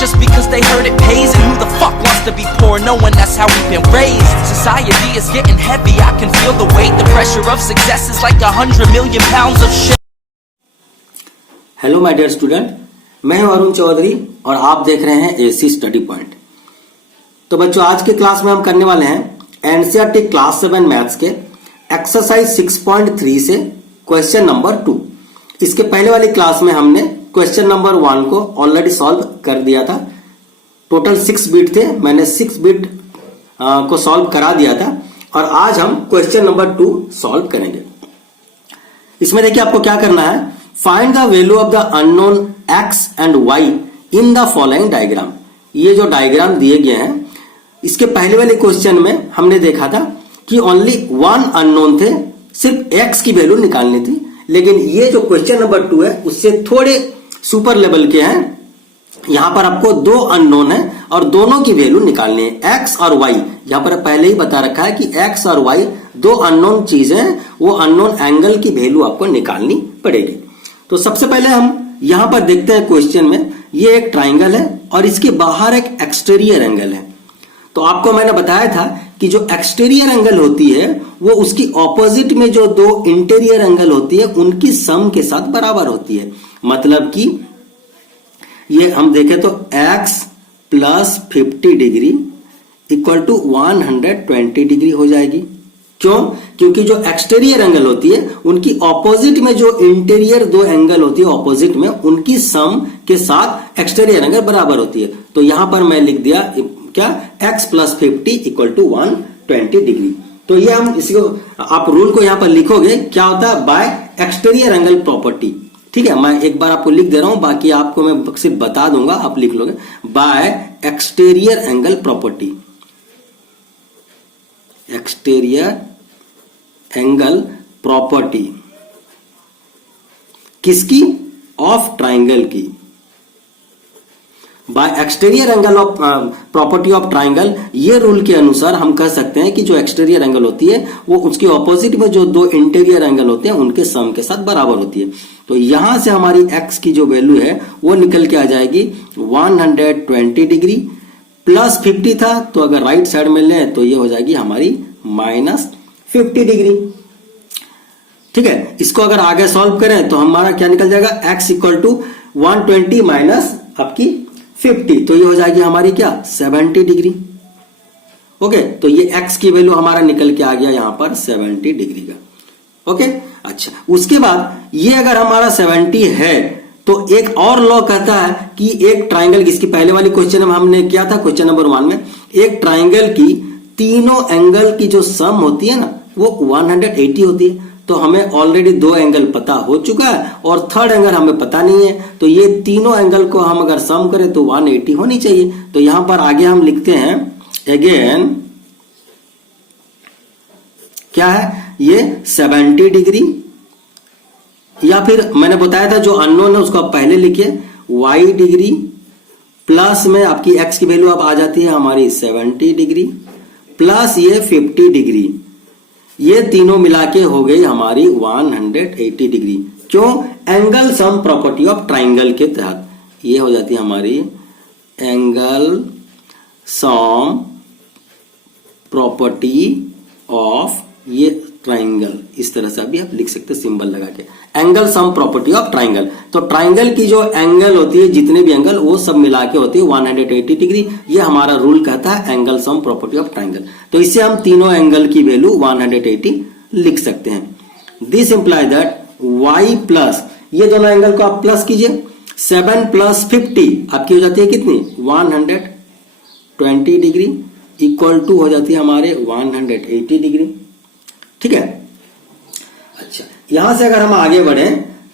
just because they heard it pays. And who the fuck wants to be poor knowing that's how we've been raised? Society is getting heavy, I can feel the weight. The pressure of success is like 100 million pounds of shit. Hello my dear student, मैं हूं अरुण चौधरी और आप देख रहे हैं AC study point. तो बच्चों, आज के क्लास में हम करने वाले हैं एनसीईआरटी क्लास 7 मैथ्स के एक्सरसाइज 6.3 से क्वेश्चन नंबर 2। इसके पहले वाली क्लास में हमने क्वेश्चन नंबर 1 को ऑलरेडी सॉल्व कर दिया था। टोटल 6 बिट थे, मैंने 6 बिट को सॉल्व करा दिया था और आज हम क्वेश्चन नंबर 2 सॉल्व करेंगे। इसमें देखिए आपको क्या करना है, find the value of the unknown x and y in the following diagram. ये जो डायग्राम दिए गए हैं, इसके पहले वाले क्वेश्चन में हमने देखा था कि ओनली 1 अननोन थे, सिर्फ एक्स की वैल्यू निकालनी थी। लेकिन ये जो क्वेश्चन नंबर 2 है उससे थोड़े सुपर लेवल के हैं। यहां पर आपको 2 अननोन है और दोनों की वैल्यू निकालनी है, एक्स और वाई। यहां पर पहले ही बता रखा है कि एक्स और वाई 2 अननोन चीजें हैं, वो अननोन एंगल की वैल्यू आपको निकालनी पड़ेगी। तो सबसे पहले हम यहां पर देखते हैं क्वेश्चन में, ये एक ट्राइंगल है और इसके बाहर एक एक्सटीरियर एंगल है। तो आपको मैंने बताया था कि जो एक्सटीरियर एंगल होती है वो उसकी ऑपोजिट में जो 2 इंटीरियर एंगल होती है उनकी सम के साथ बराबर होती है। मतलब कि ये हम देखें तो x plus 50 degree equal to 120 degree हो जाएगी। क्यों? क्योंकि जो एक्सटीरियर एंगल होती है उनकी ऑपोजिट में जो इंटीरियर 2 एंगल होती है ऑपोजिट में, उनकी सम के साथ एक्सटीरियर एंगल बराबर होती है। तो यहां पर मैं लिख दिया क्या, x plus 50 equal to 120 degree. तो ये हम इसको, आप रूल को यहां पर लिखोगे, क्या होता है, बाय एक्सटीरियर एंगल प्रॉपर्टी। ठीक है, मैं एक बार आपको लिख दे रहा हूं, बाकी आपको मैं सिर्फ बता दूंगा, आप लिख लोगे bye exterior angle property. Exterior angle property किसकी? ऑफ ट्राइंगल की। Bye exterior angle of property of triangle, ये रूल के अनुसार हम कह सकते हैं कि जो एक्सटीरियर एंगल होती है वो उसके ऑपोजिट में जो 2 इंटीरियर एंगल होते हैं उनके सम के साथ बराबर होती है। तो यहां से हमारी x की जो वैल्यू है वो निकल के आ जाएगी 120 डिग्री प्लस 50 था, तो अगर राइट साइड में लें तो ये हो जाएगी हमारी माइनस 50 डिग्री। ठीक है, इसको अगर आगे सॉल्व करें तो हमारा क्या निकल जाएगा, x इक्वल टू 120 माइनस आपकी 50, तो ये हो जाएगी हमारी क्या, 70 डिग्री। ओके, तो ये x की वैल्यू हमारा निकल के आ गया यहां पर 70 डिग्री का। ओके, अच्छा, उसके बाद ये अगर हमारा 70 है तो एक और लॉ कहता है कि एक ट्राइंगल, इसकी पहले वाली क्वेश्चन में हमने किया था क्वेश्चन नंबर 1 में, एक ट्राइंगल की तीनों एंगल की जो सम होती है ना वो 180 होती है। तो हमें ऑलरेडी 2 एंगल पता हो चुका है और थर्ड एंगल हमें पता नहीं है, तो ये तीनों एंगल को हम अगर सम करें तो 180 होनी चाहिए। तो यहां पर आगे हम लिखते हैं अगेन, क्या है ये 70 डिग्री, या फिर मैंने बताया था जो अननोन है उसको आप पहले लिखिए y डिग्री प्लस में आपकी x की वैल्यू अब आ जाती है हमारी 70 डिग्री प्लस ये 50 डिग्री, ये तीनों मिला के हो गई हमारी 180 डिग्री। क्यों? Angle sum property of triangle के तहत ये हो जाती है हमारी एंगल सम प्रॉपर्टी ऑफ ये ट्राइंगल। इस तरह से भी आप लिख सकते हैं सिंबल लगा के, angle sum property of triangle. तो ट्राइंगल की जो एंगल होती है, जितने भी एंगल, वो सब मिला के होती है 180 डिग्री। ये हमारा रूल कहता है angle sum property of triangle. तो इससे हम तीनों एंगल की वैल्यू 180 लिख सकते हैं। This imply that y plus, ये दोनों एंगल को आप प्लस कीजिए, 7 प्लस 50 आपकी हो जाती है कितनी, 120 डिग्री इक्वल टू हो जाती है हमारे 180 डिग्री। ठीक है, अच्छा, यहां से अगर हम आगे बढ़े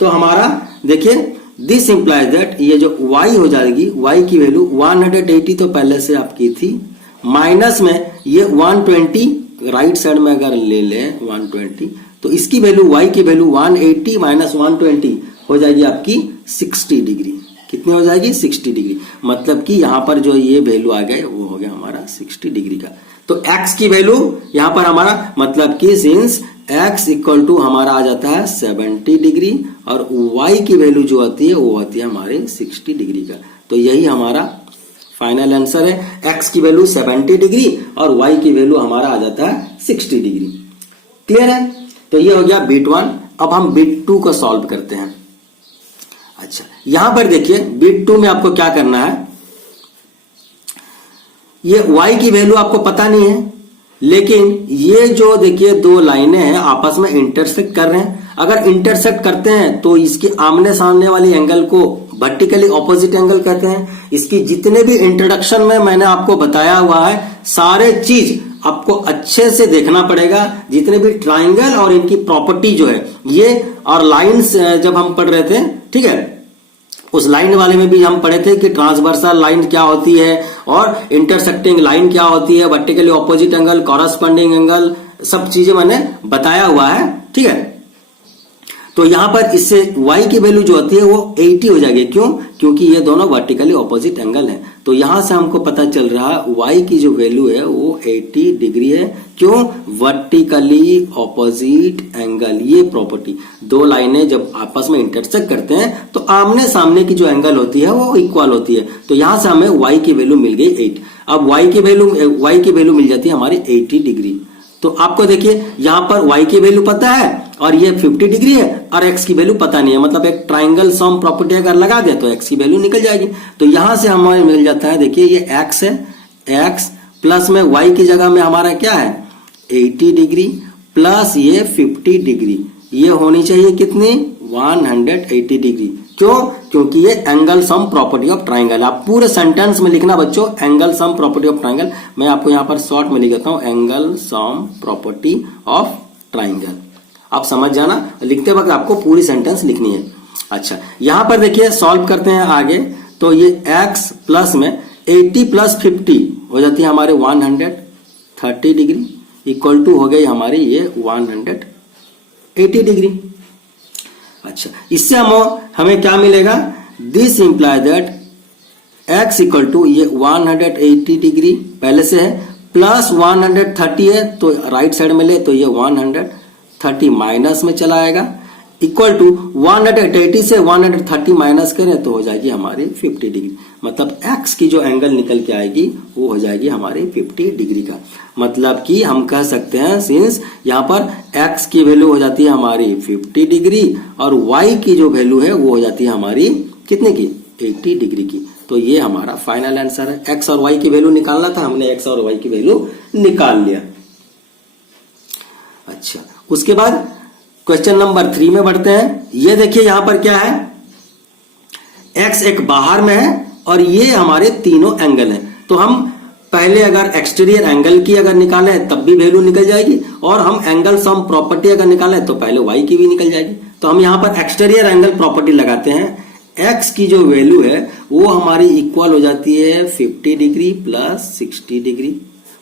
तो हमारा देखिए दिस इंप्लाइज दैट ये जो y हो जाएगी, y की वैल्यू 180 तो पहले से आपकी थी, माइनस में ये 120 राइट साइड में अगर ले लें 120, तो इसकी वैल्यू y की वैल्यू 180 माइनस 120 हो जाएगी आपकी 60 डिग्री। कितनी हो जाएगी, 60 डिग्री। मतलब कि यहां पर जो ये वैल्यू आ गया वो हो गया हमारा 60 डिग्री का। तो x की वैल्यू यहां पर हमारा मतलब कि सिंस x इक्वल टू हमारा आ जाता है 70 डिग्री और y की वैल्यू जो आती है वो आती है हमारे 60 डिग्री का। तो यही हमारा फाइनल आंसर है x की वैल्यू 70 डिग्री और y की वैल्यू हमारा आ जाता है 60 डिग्री। क्लियर है? तो ये हो गया बिट 1। अब हम बिट 2 को सॉल्व करते हैं। अच्छा, यहां पर देखिए बिट 2 में आपको क्या करना है, ये y की वैल्यू आपको पता नहीं है, लेकिन ये जो देखिए दो लाइनें हैं आपस में इंटरसेक्ट कर रहे हैं। अगर इंटरसेक्ट करते हैं तो इसके आमने सामने वाली एंगल को वर्टिकली ऑपोजिट एंगल कहते हैं। इसकी जितने भी इंट्रोडक्शन में मैंने आपको बताया हुआ है सारे चीज आपको अच्छे से देखना पड़ेगा। जितने भी ट्राइंगल और इनकी प्रॉपर्टी जो है ये, और लाइंस जब हम पढ़ रहे थे, ठीक है, उस लाइन वाले में भी हम पढ़े थे कि ट्रांसवर्सल लाइन क्या होती है और इंटरसेक्टिंग लाइन क्या होती है, vertically opposite angle, corresponding angle, सब चीजें मैंने बताया हुआ है। ठीक है, तो यहां पर इससे y की वैल्यू जो होती है वो 80 हो जाएगी। क्यों? क्योंकि ये दोनों वर्टिकली ऑपोजिट एंगल है। तो यहां से हमको पता चल रहा है y की जो वैल्यू है वो 80 डिग्री है। क्यों? वर्टिकली ऑपोजिट एंगल, ये प्रॉपर्टी, दो लाइनें जब आपस में इंटरसेक्ट करते हैं तो आमने सामने की जो एंगल होती है वो इक्वल होती है। तो यहां से हमें y की वैल्यू मिल गई 8। अब y की वैल्यू मिल जाती है हमारी 80 डिग्री। तो आपको देखिए यहां पर y की वैल्यू पता है और ये 50 डिग्री है और x की वैल्यू पता नहीं है। मतलब एक ट्राइंगल सम प्रॉपर्टी अगर लगा दे तो x की वैल्यू निकल जाएगी। तो यहां से हमें मिल जाता है, देखिए ये x है, x प्लस में y की जगह में हमारा क्या है 80 डिग्री प्लस ये 50 डिग्री, ये होनी चाहिए कितनी 180 डिग्री। क्यों? क्योंकि ये angle sum property of triangle. आप पूरे सेंटेंस में लिखना बच्चों, angle sum property of triangle. मैं आपको यहां पर शॉर्ट में लिख देता हूं, angle sum property of triangle. आप समझ जाना, लिखते वक्त आपको पूरी सेंटेंस लिखनी है। अच्छा, यहां पर देखिए सॉल्व करते हैं आगे। तो ये x प्लस में 80 प्लस 50 हो जाती है हमारे 130 डिग्री, इक्वल टू हो गई हमारी ये 180 डिग्री। अच्छा, इससे हमें क्या मिलेगा, this imply that x equal to ये 180 डिग्री पहले से है प्लस 130 है, तो राइट साइड में ले तो ये 130 माइनस में चला आएगा, इक्वल टू 180 से 130 माइनस करें तो हो जाएगी हमारी 50 डिग्री। मतलब x की जो एंगल निकल के आएगी वो हो जाएगी हमारी 50 डिग्री का। मतलब कि हम कह सकते हैं सिंस यहाँ पर x की वैल्यू हो जाती है हमारी 50 डिग्री और y की जो वैल्यू है वो हो जाती है हमारी कितने की 80 डिग्री की। तो ये हमारा फाइनल आंसर है। x और y की वैल्यू निकालना था, हमने x और y की वैल्यू निकाल लिया। अच्छा, उसके बाद क्वेश्चन नंबर 3 में बढ़ते हैं। ये देखिए यहां पर क्या है, x एक बाहर में है और ये हमारे तीनों एंगल हैं। तो हम पहले अगर एक्सटीरियर एंगल की अगर निकालें तब भी वैल्यू निकल जाएगी, और हम एंगल सम प्रॉपर्टी अगर निकालें तो पहले y की भी निकल जाएगी। तो हम यहां पर एक्सटीरियर एंगल प्रॉपर्टी लगाते हैं। x की जो वैल्यू है वो हमारी इक्वल हो जाती है 50 डिग्री प्लस 60 डिग्री।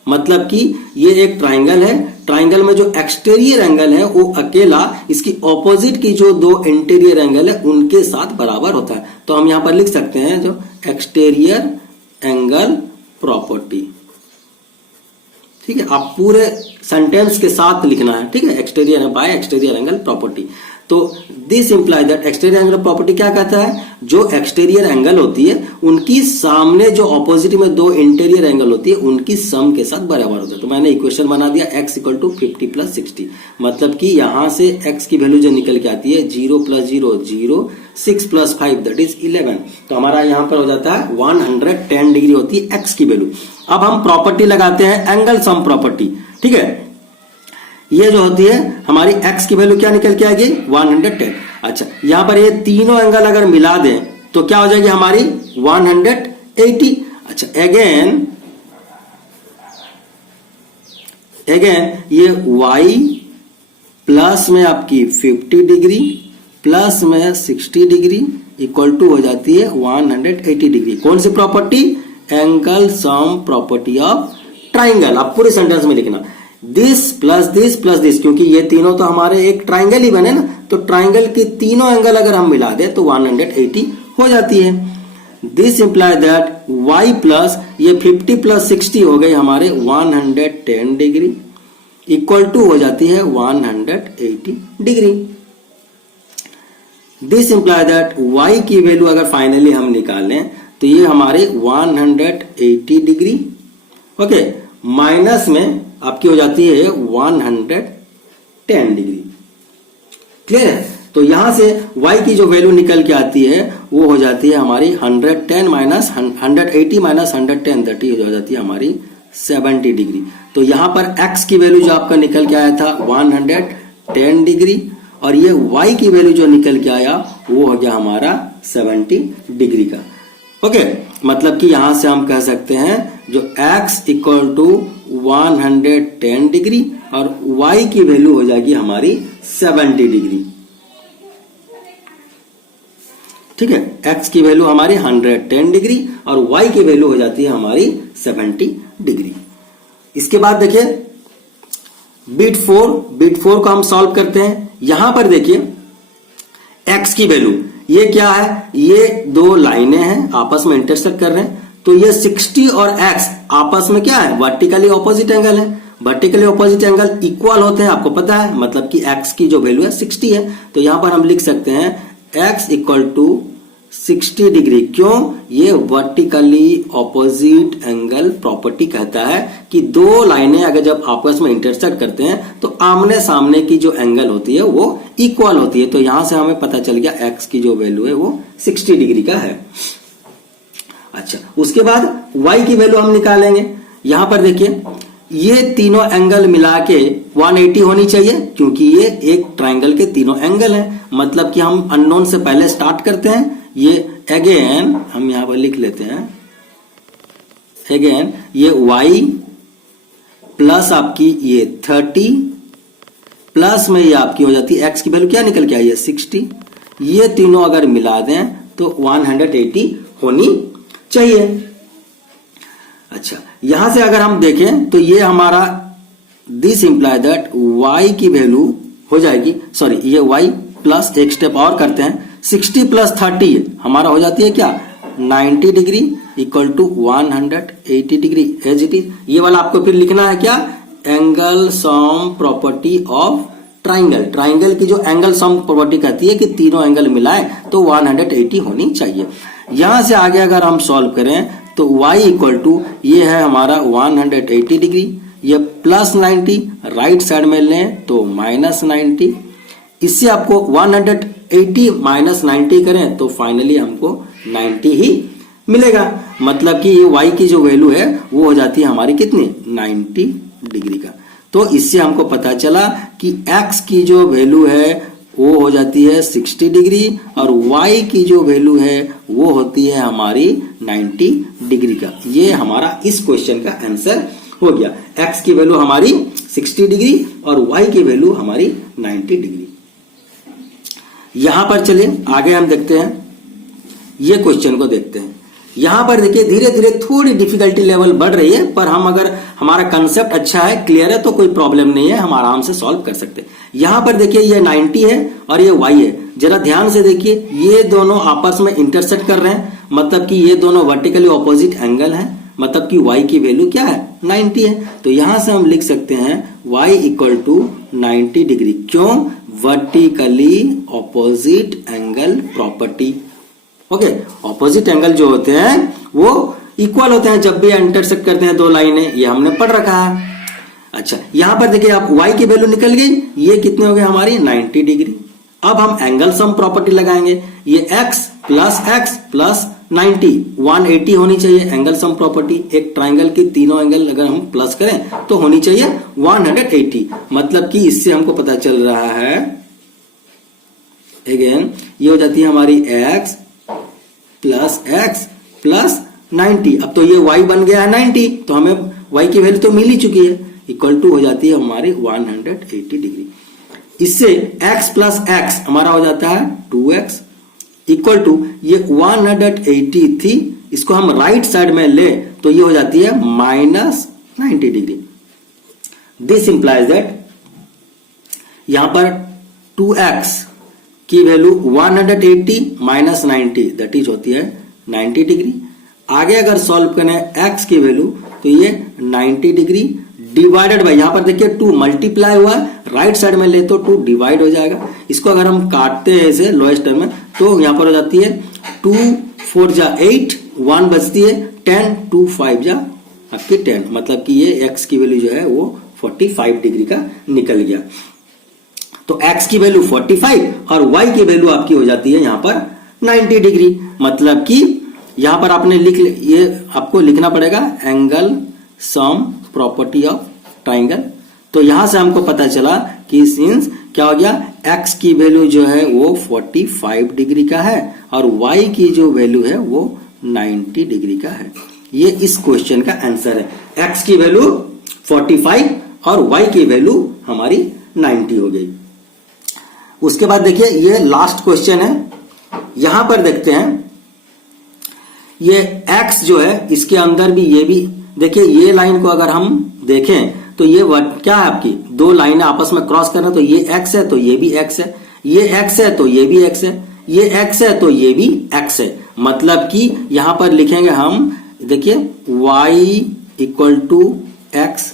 मतलब कि ये एक ट्राइंगल है, ट्राइंगल में जो एक्सटीरियर एंगल है वो अकेला इसकी ऑपोजिट की जो दो इंटीरियर एंगल है उनके साथ बराबर होता है। तो हम यहां पर लिख सकते हैं जो एक्सटीरियर एंगल प्रॉपर्टी। ठीक है, आप पूरे सेंटेंस के साथ लिखना है। ठीक है, exterior by exterior angle property. तो this imply that exterior angle property क्या कहता है, जो एक्सटीरियर एंगल होती है उनकी सामने जो ऑपोजिट में दो इंटीरियर एंगल होती है उनकी सम के साथ बराबर होता है। तो मैंने इक्वेशन बना दिया x इक्वल टू 50 प्लस 60। मतलब कि यहां से x की वैल्यू जो निकल के आती है 0 प्लस 0 0, 6 प्लस 5 दैट इज 11। तो हमारा यहां पर हो जाता है 110 डिग्री होती है x की वैल्यू। अब हम प्रॉपर्टी लगाते हैं एंगल सम प्रॉपर्टी। ठीक है, ये जो होती है हमारी x की वैल्यू क्या निकल के आएगी 110। अच्छा, यहां पर ये तीनों एंगल अगर मिला दें तो क्या हो जाएगी हमारी 180। अच्छा, अगेन ये y प्लस में आपकी 50 डिग्री प्लस में 60 डिग्री इक्वल टू हो जाती है 180 डिग्री। कौन सी property, angle sum property of triangle. आप पूरे सेंटेंस में लिखना this plus this plus this, क्योंकि ये तीनों तो हमारे एक ट्राइंगल ही बने ना, तो ट्राइंगल के तीनों एंगल अगर हम मिला दें तो 180 हो जाती है। This imply that y plus ये 50 प्लस 60 हो गई हमारे 110 डिग्री इक्वल टू हो जाती है 180 degree. This imply that y की वैल्यू अगर फाइनली हम निकालें तो ये हमारे 180 डिग्री, ओके, माइनस में आपकी हो जाती है 110 डिग्री। क्लियर है? तो यहां से y की जो वैल्यू निकल के आती है वो हो जाती है हमारी 180 माइनस 110, दैट इज हो जाती है हमारी 70 डिग्री। तो यहां पर x की वैल्यू जो आपका निकल के आया था 110 डिग्री, और ये y की वैल्यू जो निकल के आया वो हो गया हमारा 70 डिग्री का। ओके, मतलब कि यहां से हम कह सकते हैं जो x इक्वल टू 110 डिग्री और y की वैल्यू हो जाएगी हमारी 70 डिग्री। ठीक है, x की वैल्यू हमारी 110 डिग्री और y की वैल्यू हो जाती है हमारी 70 डिग्री। इसके बाद देखिए बिट 4 को हम सॉल्व करते हैं। यहां पर देखिए x की वैल्यू, ये क्या है, ये दो लाइनें हैं आपस में इंटरसेक्ट कर रहे हैं, तो ये 60 और x आपस में क्या है, वर्टिकली ऑपोजिट एंगल है। वर्टिकली ऑपोजिट एंगल इक्वल होते हैं, आपको पता है, मतलब कि x की जो वैल्यू है 60 है, तो यहां पर हम लिख सकते हैं x इक्वल टू 60 डिग्री। क्यों? ये वर्टिकली ऑपोजिट एंगल प्रॉपर्टी कहता है कि दो लाइनें अगर जब आपस में इंटरसेक्ट करते हैं तो आमने सामने की जो एंगल होती है वो इक्वल होती है। तो यहां से हमें पता चल गया x की जो वैल्यू है वो 60 डिग्री का है। अच्छा, उसके बाद y की वैल्यू हम निकालेंगे। यहां पर देखिए ये तीनों एंगल मिला के 180 होनी चाहिए, क्योंकि ये एक ट्राइंगल के तीनों एंगल हैं। मतलब कि हम अननोन से पहले स्टार्ट करते हैं। ये अगेन हम यहां पर लिख लेते हैं, अगेन ये y प्लस आपकी ये 30 प्लस में ये आपकी हो जाती है x की वैल्यू क्या निकल के आई है 60। ये तीनों अगर मिला दें तो 180 होनी चाहिए। अच्छा, यहां से अगर हम देखें तो ये हमारा दिस इंप्लाई दैट y की वैल्यू हो जाएगी, सॉरी ये y प्लस एक स्टेप और करते हैं, 60 प्लस 30 हमारा हो जाती है क्या 90 degree equal to 180 degree as it is. ये वाला आपको फिर लिखना है क्या, angle sum property of triangle. Triangle की जो एंगल सम प्रॉपर्टी कहती है कि तीनों एंगल मिलाए तो 180 होनी चाहिए। यहां से आगे अगर हम सॉल्व करें तो y इक्वल टू ये है हमारा 180 डिग्री, ये प्लस 90 राइट साइड में लें तो माइनस 90। इससे आपको 180 माइनस 90 करें तो फाइनली हमको 90 ही मिलेगा। मतलब कि ये y की जो वैल्यू है वो हो जाती है हमारी कितनी 90 डिग्री का। तो इससे हमको पता चला कि x की जो वैल्यू है वो हो जाती है 60 डिग्री और y की जो वैल्यू है वो होती है हमारी 90 डिग्री का। ये हमारा इस क्वेश्चन का आंसर हो गया। x की वैल्यू हमारी 60 डिग्री और y की वैल्यू हमारी 90 डिग्री। यहां पर चलिए आगे हम देखते हैं, ये क्वेश्चन को देखते हैं। यहां पर देखिए धीरे धीरे थोड़ी डिफिकल्टी लेवल बढ़ रही है, पर हम अगर हमारा कंसेप्ट अच्छा है, क्लियर है, तो कोई प्रॉब्लम नहीं है, हम आराम से सॉल्व कर सकते हैं। यहां पर देखिए ये 90 है और ये y है। जरा ध्यान से देखिए, ये दोनों आपस में इंटरसेक्ट कर रहे हैं, मतलब कि ये दोनों वर्टिकली ऑपोजिट एंगल हैं, मतलब कि y की वैल्यू क्या है 90 है। तो यहां से हम लिख सकते हैं y इक्वल टू 90 डिग्री। क्यों? Vertically opposite angle property. Okay, opposite angle जो होते हैं वो इक्वल होते हैं जब भी इंटरसेक्ट करते हैं दो लाइनें, ये हमने पढ़ रखा है। अच्छा, यहां पर देखिए आप y की वैल्यू निकल गई, ये कितने हो गए हमारी 90 डिग्री। अब हम एंगल सम प्रॉपर्टी लगाएंगे, ये x प्लस 90 180 होनी चाहिए एंगल सम प्रॉपर्टी। एक ट्राइंगल की तीनों एंगल अगर हम प्लस करें तो होनी चाहिए 180। मतलब कि इससे हमको पता चल रहा है, अगेन ये हो जाती है हमारी x प्लस 90। अब तो ये y बन गया है 90, तो हमें y की वैल्यू तो मिल ही चुकी है, इक्वल टू हो जाती है हमारी 180 डिग्री। इससे x प्लस x हमारा हो जाता है 2x इक्वल टू ये 180 थी, इसको हम राइट साइड में ले तो ये हो जाती है minus 90 degree. This implies that यहां पर 2x की वैल्यू 180 माइनस 90 दैट इज होती है 90 डिग्री। आगे अगर सॉल्व करें x की वैल्यू तो ये 90 डिग्री डिवाइडेड बाय, यहां पर देखिए 2 मल्टीप्लाई हुआ है, राइट साइड में ले तो 2 डिवाइड हो जाएगा। इसको अगर हम काटते हैं इसे लोएस्ट टर्म में तो यहां पर हो जाती है 2 4 जा 8 1 बचती है 10, 2 5 जा आपकी 10, मतलब कि ये x की वैल्यू जो है वो 45 डिग्री का निकल गया। तो x की वैल्यू 45 और y की वैल्यू आपकी हो जाती है यहां पर 90 डिग्री। मतलब कि यहां पर आपने ये आपको लिखना पड़ेगा angle sum property of triangle. तो यहां से हमको पता चला कि सिंस क्या हो गया, x की वैल्यू जो है वो 45 डिग्री का है और y की जो वैल्यू है वो 90 डिग्री का है। ये इस क्वेश्चन का आंसर है। x की वैल्यू 45 और y की वैल्यू हमारी 90 हो गई। उसके बाद देखिए ये लास्ट क्वेश्चन है, यहां पर देखते हैं ये x जो है इसके अंदर भी ये भी देखिए, ये लाइन को अगर हम देखें तो ये क्या है आपकी दो लाइनें आपस में क्रॉस कर रहे हैं, तो ये x है तो ये भी x है, ये x है तो ये भी x है, ये x है तो ये भी x है। मतलब कि यहां पर लिखेंगे हम, देखिए y equal to x,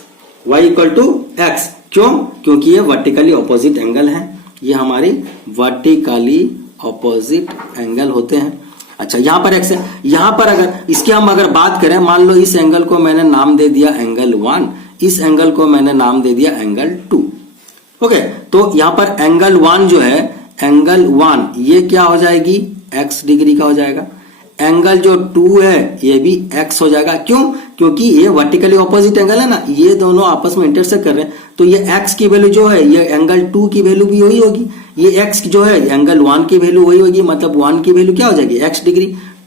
y equal to x। क्यों? क्योंकि ये वर्टिकली ऑपोजिट एंगल है, ये हमारी वर्टिकली ऑपोजिट एंगल होते हैं। अच्छा यहां पर x है, यहां पर अगर इसकी हम अगर बात करें, मान लो इस एंगल को मैंने नाम दे दिया एंगल 1, इस एंगल को मैंने नाम दे दिया एंगल 2। ओके, तो यहां पर एंगल 1 जो है, एंगल 1 ये क्या हो जाएगी, x डिग्री का हो जाएगा। एंगल जो 2 है ये भी x हो जाएगा। क्यों? क्योंकि ये वर्टिकली ऑपोजिट एंगल है ना, ये दोनों आपस में इंटरसेक्ट कर रहे हैं, तो ये x की वैल्यू जो है ये एंगल 2 की वैल्यू भी वही होगी, ये x जो है एंगल 1 की वैल्यू वही होगी। मतलब 1 की वैल्यू क्या हो जाएगी, x डिग्री,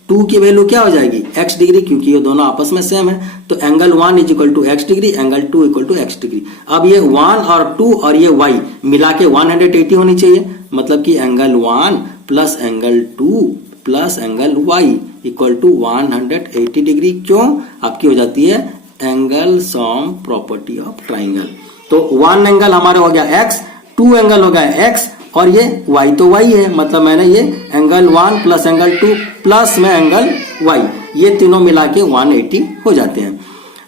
2 की वैल्यू क्या हो जाएगी, x डिग्री, क्योंकि ये दोनों आपस में सेम है। तो angle 1 is equal to x degree, angle 2 equal to x degree. अब ये 1 और 2 और ये y मिला के 180 होनी चाहिए। मतलब कि angle 1 plus angle 2 plus angle y equal to 180 degree. क्यों? आपकी हो जाती है angle sum property of triangle. तो 1 एंगल हमारा हो गया x, 2 एंगल हो गया x और ये y तो y है। मतलब मैंने ये एंगल 1 प्लस एंगल 2 प्लस में एंगल y, ये तीनों मिला के 180 हो जाते हैं।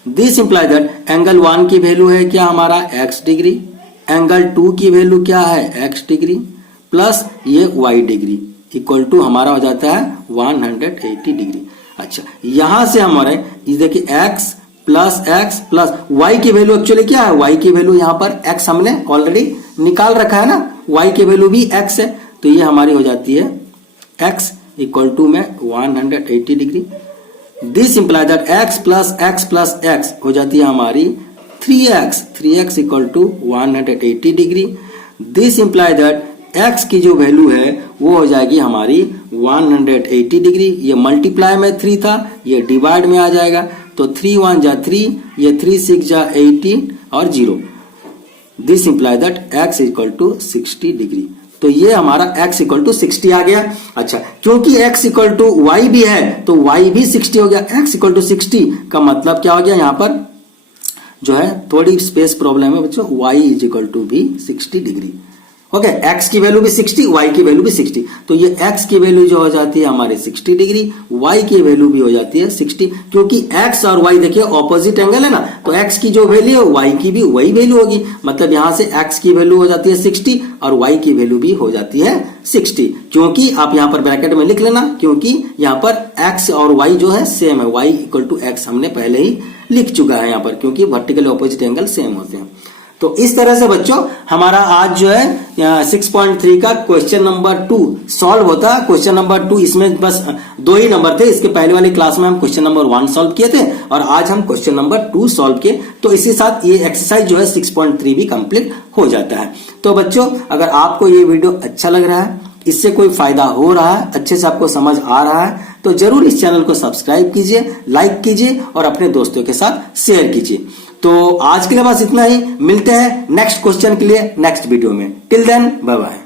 दिस इंप्लाई दैट एंगल 1 की वैल्यू है क्या हमारा x डिग्री, एंगल 2 की वैल्यू क्या है x डिग्री प्लस ये y डिग्री इक्वल टू हमारा हो जाता है 180 डिग्री। अच्छा यहां से हमारे देखिए x प्लस y की वैल्यू एक्चुअली क्या है, y की वैल्यू यहां पर x हमने ऑलरेडी निकाल रखा है ना, y की वैल्यू भी x है, तो ये हमारी हो जाती है x इक्वल टू में 180 degree. This imply that x plus x हो जाती है हमारी 3x equal to 180 degree. This imply that x की जो वैल्यू है वो हो जाएगी हमारी 180 डिग्री। ये मल्टीप्लाई में 3 था, ये डिवाइड में आ जाएगा, तो 3 1 जा 3, ये 3 6 जा 18 और 0। This imply that x equal to 60 degree. तो ये हमारा x इक्वल टू 60 आ गया। अच्छा क्योंकि x इक्वल टू y भी है तो y भी 60 हो गया। x इक्वल टू 60 का मतलब क्या हो गया, यहाँ पर जो है थोड़ी स्पेस प्रॉब्लम है बच्चों, y इज इक्वल टू भी 60 डिग्री। ओके, x की वैल्यू भी 60, y की वैल्यू भी 60, तो ये x की वैल्यू जो हो जाती है हमारे 60 डिग्री, y की वैल्यू भी हो जाती है 60, क्योंकि x और y देखिए ऑपोजिट एंगल है ना, तो x की जो वैल्यू है y की भी वही वैल्यू होगी। मतलब यहां से x की वैल्यू हो जाती है 60 और y की वैल्यू भी हो जाती है 60, क्योंकि आप यहां पर ब्रैकेट में लिख लेना, क्योंकि यहां पर x और y जो है सेम है, y इक्वल टू x हमने पहले ही लिख चुका है यहां पर, क्योंकि वर्टिकल ऑपोजिट एंगल सेम होते हैं। तो इस तरह से बच्चों हमारा आज जो है 6.3 का क्वेश्चन नंबर 2 सॉल्व होता है। क्वेश्चन नंबर 2 इसमें बस 2 ही नंबर थे, इसके पहले वाली क्लास में हम क्वेश्चन नंबर 1 सॉल्व किए थे और आज हम क्वेश्चन नंबर 2 सॉल्व किए। तो इसी साथ ये एक्सरसाइज जो है 6.3 भी कंप्लीट हो जाता है। तो बच्चों अगर आपको ये वीडियो अच्छा लग रहा है, इससे कोई फायदा हो रहा है, अच्छे से आपको समझ आ रहा है, तो जरूर इस चैनल को सब्सक्राइब कीजिए, लाइक कीजिए और अपने दोस्तों के साथ शेयर कीजिए। तो आज के लिए बस इतना ही, मिलते हैं नेक्स्ट क्वेश्चन के लिए नेक्स्ट वीडियो में। Till then bye bye.